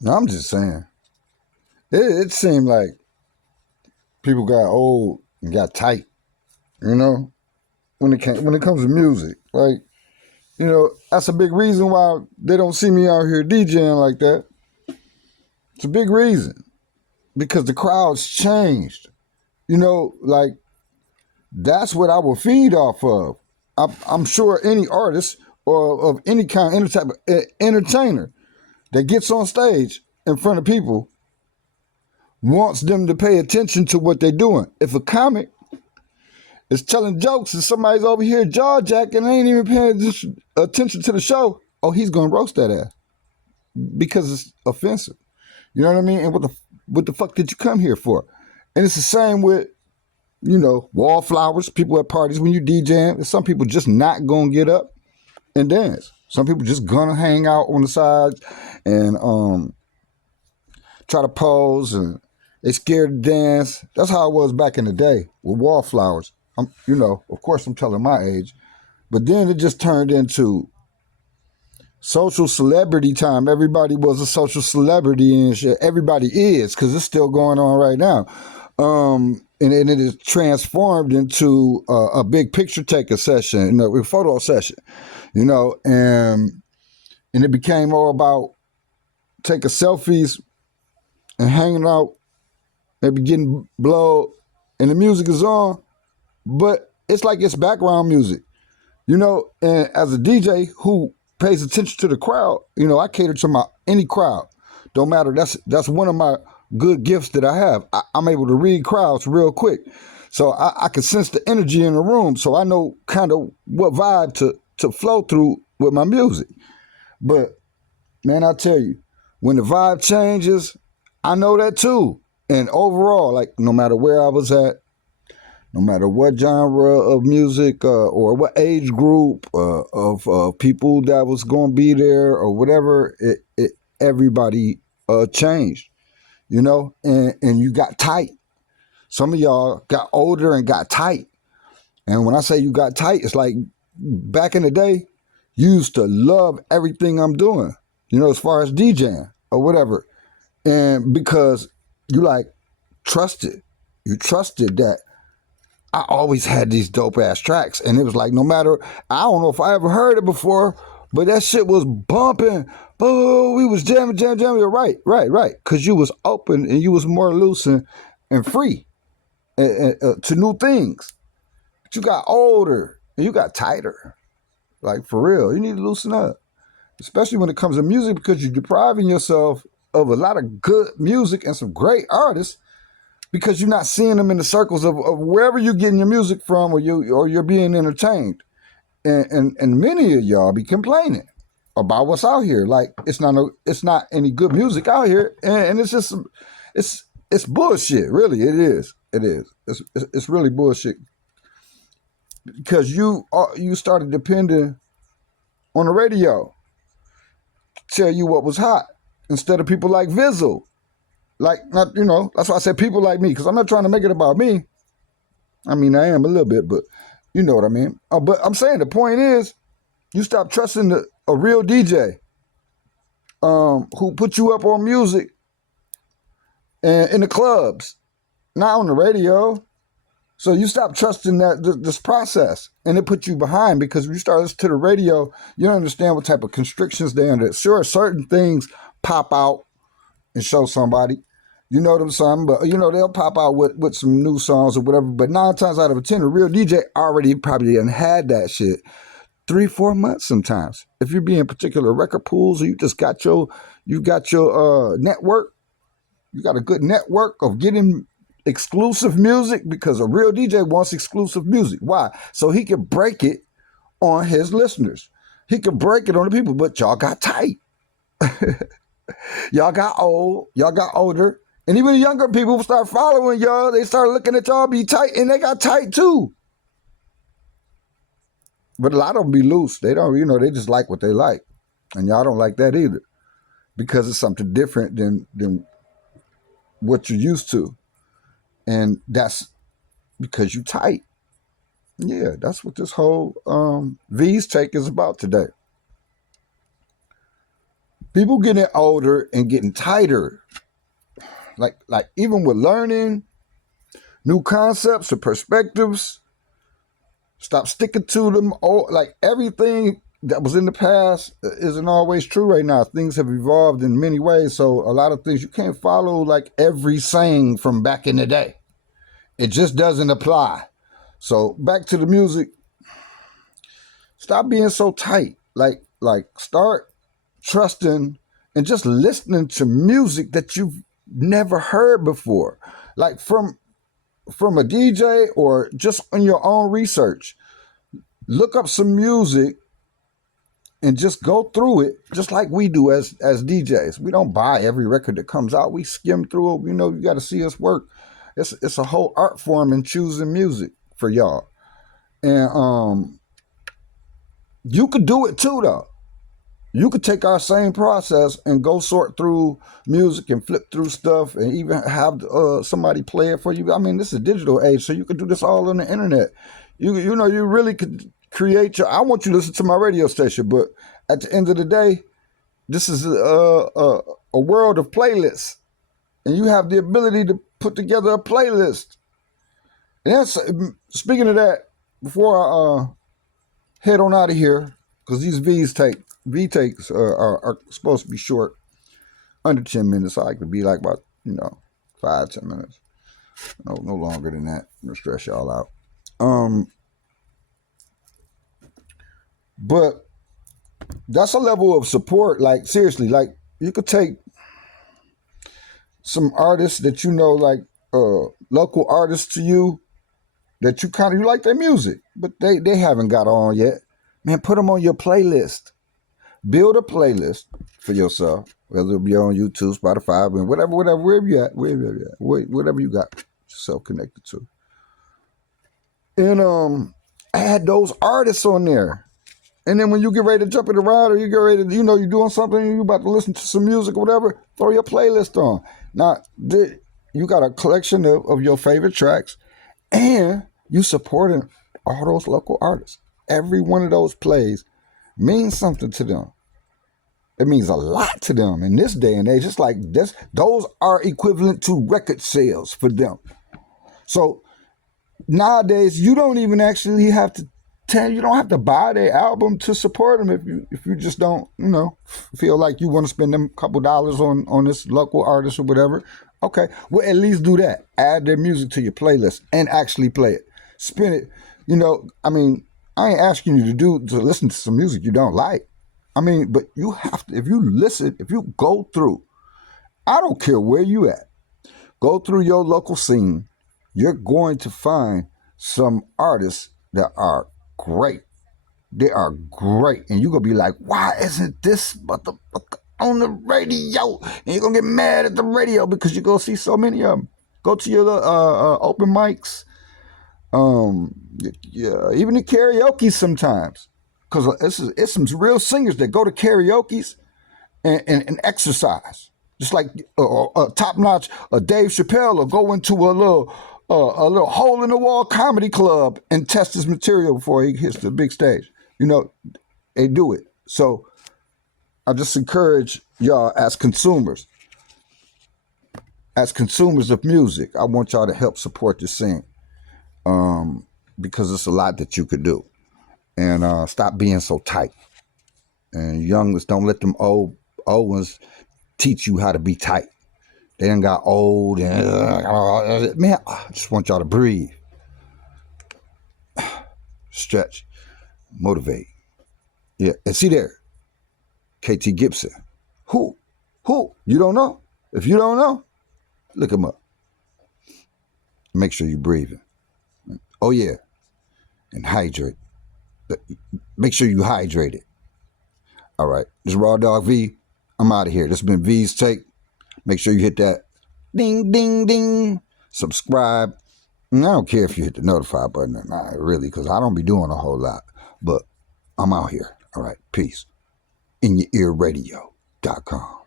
No, I'm just saying. It seemed like people got old and got tight, you know, when it comes to music. Like, that's a big reason why they don't see me out here DJing like that. It's a big reason. Because the crowd's changed. Like that's what I will feed off of. I'm sure any artist or of any kind, any type of entertainer that gets on stage in front of people wants them to pay attention to what they're doing. If a comic is telling jokes and somebody's over here jaw jacking and ain't even paying attention to the show, oh, he's gonna roast that ass because it's offensive. You know what I mean? And what the fuck did you come here for? And it's the same with wallflowers, people at parties when you DJing. Some people just not gonna get up and dance. Some people just gonna hang out on the sides and try to pose, and they scared to dance. That's how it was back in the day with wallflowers. Of course I'm telling my age, but then it just turned into social celebrity time. Everybody was a social celebrity and shit. Everybody is, because it's still going on right now. And it is transformed into a big picture taking session, a photo session, and it became all about taking selfies and hanging out, maybe getting blow, and the music is on, but it's like it's background music, and as a DJ who pays attention to the crowd, I cater to any crowd, don't matter. That's one of my good gifts that I have. I'm able to read crowds real quick. So I can sense the energy in the room. So I know kind of what vibe to flow through with my music. But man, I tell you, when the vibe changes, I know that too. And overall, like no matter where I was at, no matter what genre of music or what age group of people that was going to be there or whatever, everybody changed. And you got tight. Some of y'all got older and got tight. And when I say you got tight, it's like back in the day, you used to love everything I'm doing, as far as DJing or whatever. And because you trusted, you trusted that I always had these dope ass tracks. And it was like, no matter, I don't know if I ever heard it before, but that shit was bumping. Oh, we was jamming. Right. Because you was open and you was more loose and free to new things. But you got older and you got tighter. Like, for real, you need to loosen up. Especially when it comes to music, because you're depriving yourself of a lot of good music and some great artists because you're not seeing them in the circles of wherever you're getting your music from, or you're being entertained. And many of y'all be complaining about what's out here. Like it's not any good music out here, and it's just it's bullshit. Really, it is. It's really bullshit because you started depending on the radio to tell you what was hot instead of people like VEEZ. Like, not, that's why I said people like me, because I'm not trying to make it about me. I mean, I am a little bit, but you know what I mean. But I'm saying the point is, you stop trusting a real DJ who put you up on music and in the clubs, not on the radio. So you stop trusting this process, and it put you behind, because when you start listening to the radio, you don't understand what type of constrictions they're under. Sure, certain things pop out and show somebody. You know them some, but they'll pop out with some new songs or whatever. But 9 times out of 10, a real DJ already probably had that shit 3-4 months sometimes. If you're being particular record pools, or you got your network, you got a good network of getting exclusive music, because a real DJ wants exclusive music. Why? So he can break it on his listeners. He can break it on the people, but y'all got tight. Y'all got old. Y'all got older. And even younger people start following y'all. They start looking at y'all be tight, and they got tight too. But a lot of them be loose. They don't, they just like what they like. And y'all don't like that either, because it's something different than what you're used to. And that's because you tight. Yeah, that's what this whole VEEZ take is about today. People getting older and getting tighter. Like even with learning new concepts or perspectives, stop sticking to them. Like everything that was in the past isn't always true right now. Things have evolved in many ways. So a lot of things you can't follow like every saying from back in the day. It just doesn't apply. So back to the music. Stop being so tight. Like start trusting and just listening to music that you've never heard before. Like from a DJ or just on your own research. Look up some music and just go through it just like we do as DJs. We don't buy every record that comes out. We skim through it. You know, you got to see us work. It's a whole art form in choosing music for y'all. And you could do it too, though. You could take our same process and go sort through music and flip through stuff and even have somebody play it for you. I mean, this is a digital age, so you could do this all on the internet. You know, you really could create your... I want you to listen to my radio station, but at the end of the day, this is a world of playlists. And you have the ability to put together a playlist. And that's... Speaking of that, before I head on out of here, because these V takes are supposed to be short, under 10 minutes. So I could be like about, 5-10 minutes. No longer than that. I'm gonna stress y'all out. But that's a level of support. Like seriously, like you could take some artists that like local artists to you that you like their music, but they haven't got on yet. Man, put them on your playlist. Build a playlist for yourself, whether it be on YouTube, Spotify, and whatever, wherever you at, whatever you got yourself connected to. And add those artists on there. And then when you get ready to jump in the ride or you get ready to, you're doing something and you're about to listen to some music or whatever, throw your playlist on. Now, you got a collection of your favorite tracks and you supporting all those local artists. Every one of those plays means something to them. It means a lot to them in this day and age. It's like this; those are equivalent to record sales for them. So nowadays, you don't even actually have to you don't have to buy their album to support them if you just don't, feel like you want to spend them couple dollars on this local artist or whatever. Okay, well, at least do that. Add their music to your playlist and actually play it. Spin it. I mean, I ain't asking you to listen to some music you don't like. I mean, but you have to, if you go through, I don't care where you at, go through your local scene, you're going to find some artists that are great. They are great. And you're going to be like, why isn't this motherfucker on the radio? And you're going to get mad at the radio because you're going to see so many of them. Go to your open mics. Yeah, even the karaoke sometimes. Because it's some real singers that go to karaoke's and exercise. Just like top-notch Dave Chappelle will go into a little hole-in-the-wall comedy club and test his material before he hits the big stage. They do it. So I just encourage y'all as consumers of music, I want y'all to help support this scene because it's a lot that you could do. And stop being so tight. And youngers, don't let them old ones teach you how to be tight. They done got old and man, I just want y'all to breathe. Stretch. Motivate. Yeah. And see there, KT Gibson. Who? You don't know? If you don't know, look him up. Make sure you're breathing. Oh yeah. And hydrate. Make sure you hydrated. All right. This is Raw Dog V. I'm out of here. This has been VEEZ Take. Make sure you hit that ding, ding, ding. Subscribe. And I don't care if you hit the notify button or not, really, because I don't be doing a whole lot. But I'm out here. All right. Peace. InYourEarRadio.com.